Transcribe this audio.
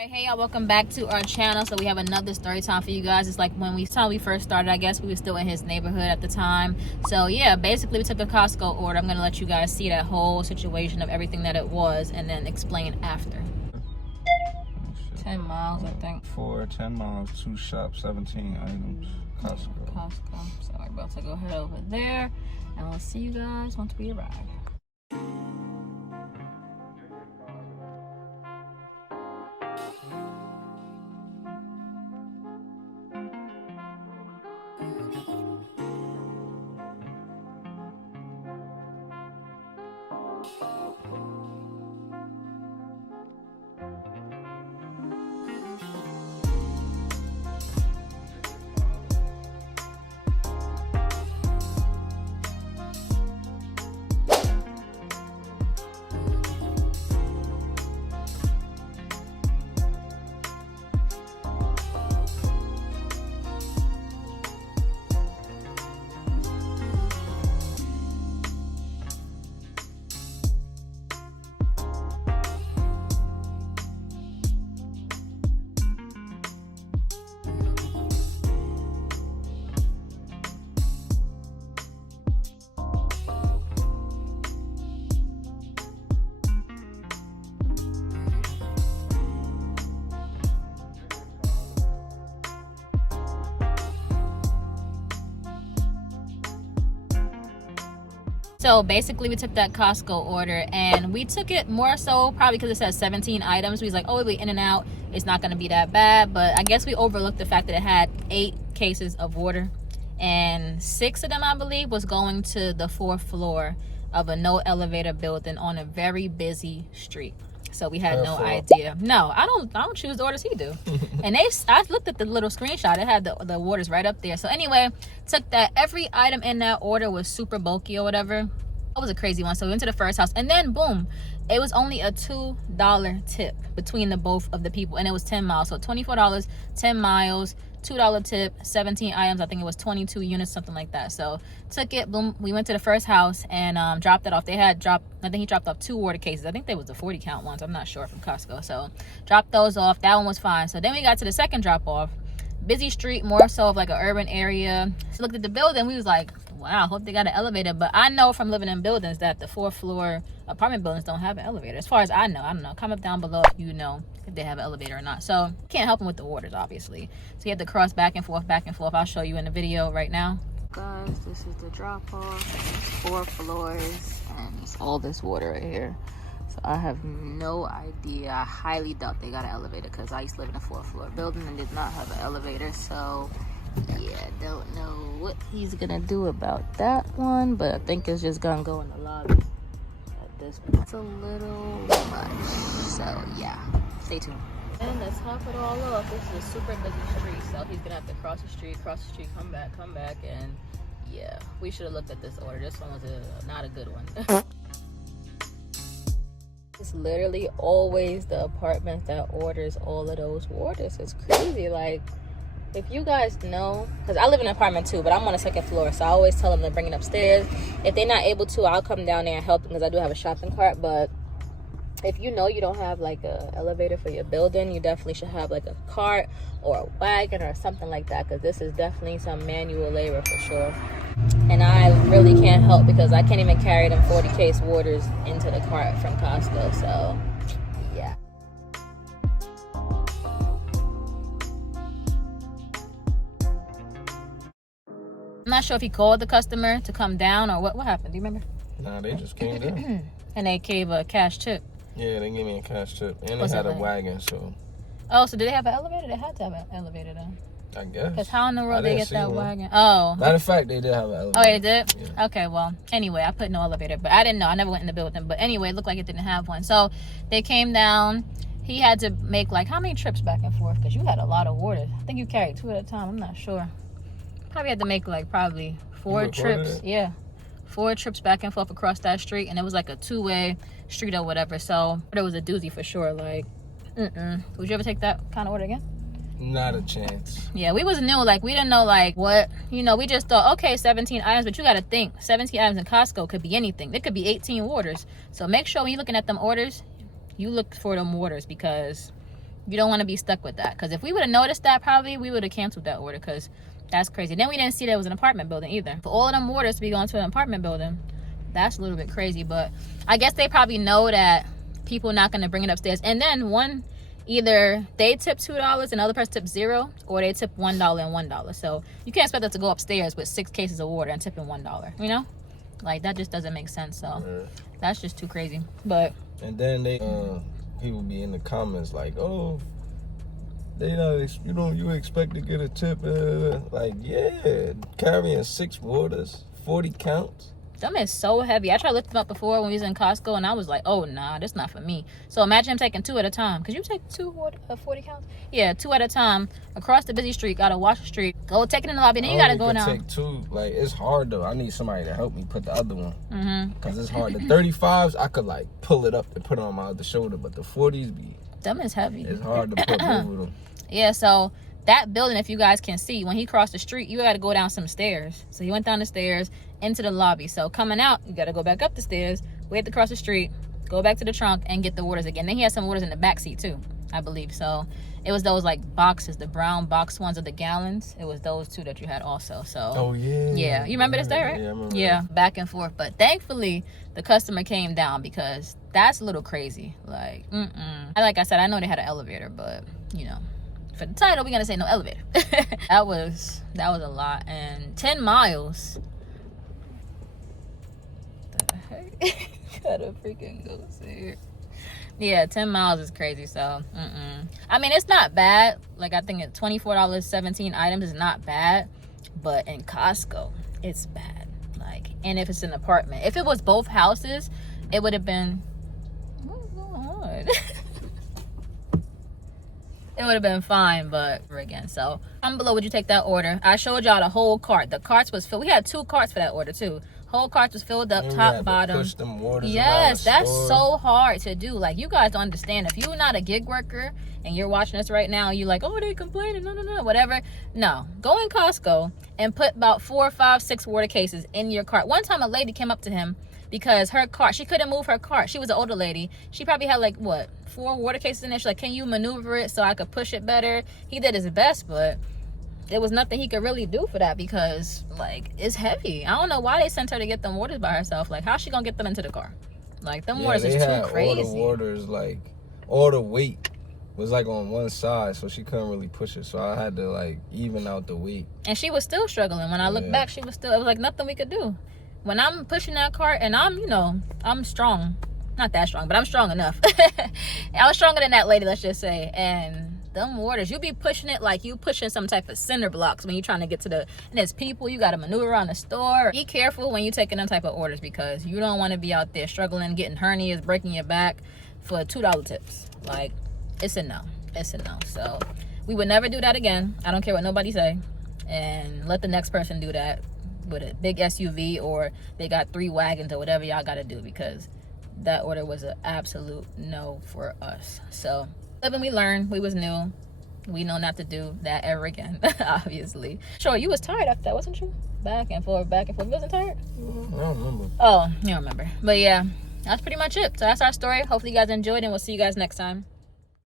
Alright, hey y'all, welcome back to our channel. So we have another story time for you guys. It's like when we first started, I guess we were still in his neighborhood at the time. So yeah, basically we took a Costco order. I'm gonna let you guys see that whole situation of everything that it was and then explain after. 10 miles, I think. 10 miles, 2 shops, 17 items. Costco. So we're about to go head over there and we'll see you guys once we arrive. So basically we took that Costco order and we took it more so probably because it says 17 items. We was like, oh, we'll be in and out, it's not going to be that bad. But I guess we overlooked the fact that it had 8 cases of water and 6 of them, I believe, was going to the 4th floor of a no elevator building on a very busy street. So we had no idea. No, I don't choose the orders, he do. And I looked at the little screenshot, it had the orders right up there. So anyway, took that. Every item in that order was super bulky or whatever. That was a crazy one. So we went to the first house and then boom, it was only a $2 tip between the both of the people, and it was 10 miles. So $24, 10 miles, $2 tip, 17 items. I think it was 22 units, something like that. So took it, boom, we went to the first house and dropped it off. They had dropped, I think he dropped off 2 order cases. I think they was the 40 count ones, I'm not sure, from Costco. So dropped those off. That one was fine. So then we got to the second drop off. Busy street, more so of like an urban area. So looked at the building, we was like, wow, hope they got an elevator. But I know from living in buildings that the 4th floor apartment buildings don't have an elevator. As far as I know, comment down below if you know if they have an elevator or not. So can't help them with the orders, obviously. So you have to cross back and forth. I'll show you in the video right now. Guys, this is the drop off. 4 floors and it's all this water right here. So I have no idea. I highly doubt they got an elevator because I used to live in a 4th floor building and did not have an elevator. So yeah, don't know what he's gonna do about that one, but I think it's just gonna go in the lobby at this point. It's a little much, so yeah, stay tuned. And let's top it all off. This is a super busy street, so he's gonna have to cross the street, come back, and yeah, we should have looked at this order. This one was not a good one. It's literally always the apartment that orders all of those orders. It's crazy. Like, if you guys know, because I live in an apartment too, but I'm on the 2nd floor, so I always tell them to bring it upstairs. If they're not able to, I'll come down there and help them because I do have a shopping cart. But if you know you don't have like a elevator for your building, you definitely should have like a cart or a wagon or something like that, because this is definitely some manual labor for sure. And I really can't help because I can't even carry them 40 case waters into the cart from Costco. So yeah. I'm not sure if he called the customer to come down or what happened. Do you remember? Nah, they just came down. And they gave a cash tip. Yeah, they gave me a cash tip. And they had a wagon, so. Oh, so did they have an elevator? They had to have an elevator then. I guess. Because how in the world they get that wagon? Oh. Matter of fact, they did have an elevator. Oh, they did? Yeah. Okay, well, anyway, I put no elevator. But I didn't know. I never went in the building. But anyway, it looked like it didn't have one. So they came down. He had to make like how many trips back and forth? Because you had a lot of water. I think you carried 2 at a time. I'm not sure. Probably had to make like probably 4 trips. Yeah. 4 trips back and forth across that street. And it was like a 2-way street or whatever. So it was a doozy for sure. Like, would you ever take that kind of order again? Not a chance. Yeah, we wasn't new. Like, we didn't know, like, what, you know, we just thought, okay, 17 items, but you got to think, 17 items in Costco could be anything. It could be 18 orders. So make sure when you're looking at them orders, you look for them orders because You don't want to be stuck with that, because if we would have noticed that, probably we would have canceled that order, because that's crazy. Then we didn't see that it was an apartment building either. For all of them orders to be going to an apartment building, that's a little bit crazy. But I guess they probably know that people are not going to bring it upstairs. And then either they tip $2 and the other person tips $0, or they tip $1 and $1. So you can't expect them to go upstairs with 6 cases of water and tipping $1, you know? Like, that just doesn't make sense. So that's just too crazy. But and then they people be in the comments like, oh, they know you expect to get a tip. Like, yeah, carrying 6 waters, 40 counts. them is so heavy. I tried to lift them up before when we was in Costco, and I was like, oh, nah, that's not for me. So imagine him taking 2 at a time. Could you take 2 40 counts? Yeah, 2 at a time across the busy street. Gotta watch the street. Go take it in the lobby, and then you gotta go down. Take 2. Like, it's hard though. I need somebody to help me put the other one. Cause it's hard. The 35s, I could like pull it up and put it on my other shoulder, but the 40s be. Them is heavy. It's hard to put over them. Yeah, so that building, if you guys can see, when he crossed the street, you got to go down some stairs. So he went down the stairs into the lobby. So coming out, you got to go back up the stairs, wait to cross the street, go back to the trunk, and get the waters again. Then he had some waters in the back seat too, I believe. So it was those like boxes, the brown box ones of the gallons. It was those 2 that you had also. So oh yeah, yeah, you remember this day, right? Yeah, I remember. Yeah, back and forth. But thankfully, the customer came down, because that's a little crazy. Like, like I said, I know they had an elevator, but you know, for the title, we're gonna say no elevator. that was a lot. And 10 miles. The heck? Gotta freaking go see. Yeah, 10 miles is crazy. So I mean, it's not bad. Like, I think it's $24, 17 items is not bad, but in Costco, it's bad. Like, and if it's an apartment, if it was both houses, it would have been, what's going on? It would have been fine, but again. So comment below, would you take that order? I showed y'all the whole cart. The carts was filled. We had 2 carts for that order too. Whole cart was filled up, top, bottom. Push them waters yes, around the that's store. so hard to do. Like, you guys don't understand. If you're not a gig worker and you're watching this right now, and you're like, oh, they complaining, no, whatever. No, go in Costco and put about 4, 5, 6 water cases in your cart. One time, a lady came up to him because her cart, she couldn't move her cart. She was an older lady. She probably had like, what, 4 water cases in there. She's like, can you maneuver it so I could push it better? He did his best, but there was nothing he could really do for that, because like, it's heavy. I don't know why they sent her to get them waters by herself. Like, how's she gonna get them into the car? Like, them waters is too crazy. All the waters, like, all the weight was like on one side, so she couldn't really push it. So I had to like even out the weight. And she was still struggling. When I look back, she was still, it was like nothing we could do. When I'm pushing that cart, and I'm, you know, I'm strong. Not that strong, but I'm strong enough. I was stronger than that lady, let's just say. And them waters, you be pushing it like you pushing some type of cinder blocks when you're trying to get to the, and there's people, you got to maneuver around the store. Be careful when you're taking them type of orders, because you don't want to be out there struggling, getting hernias, breaking your back for $2 tips. Like, it's a no. It's a no. So we would never do that again. I don't care what nobody say. And let the next person do that with a big SUV, or they got 3 wagons or whatever y'all got to do, because that order was an absolute no for us. So live and we learn. We was new. We know not to do that ever again, obviously. Sure, you was tired after that, wasn't you? Back and forth. You wasn't tired? I don't remember. Oh, you don't remember. But yeah, that's pretty much it. So that's our story. Hopefully you guys enjoyed, and we'll see you guys next time.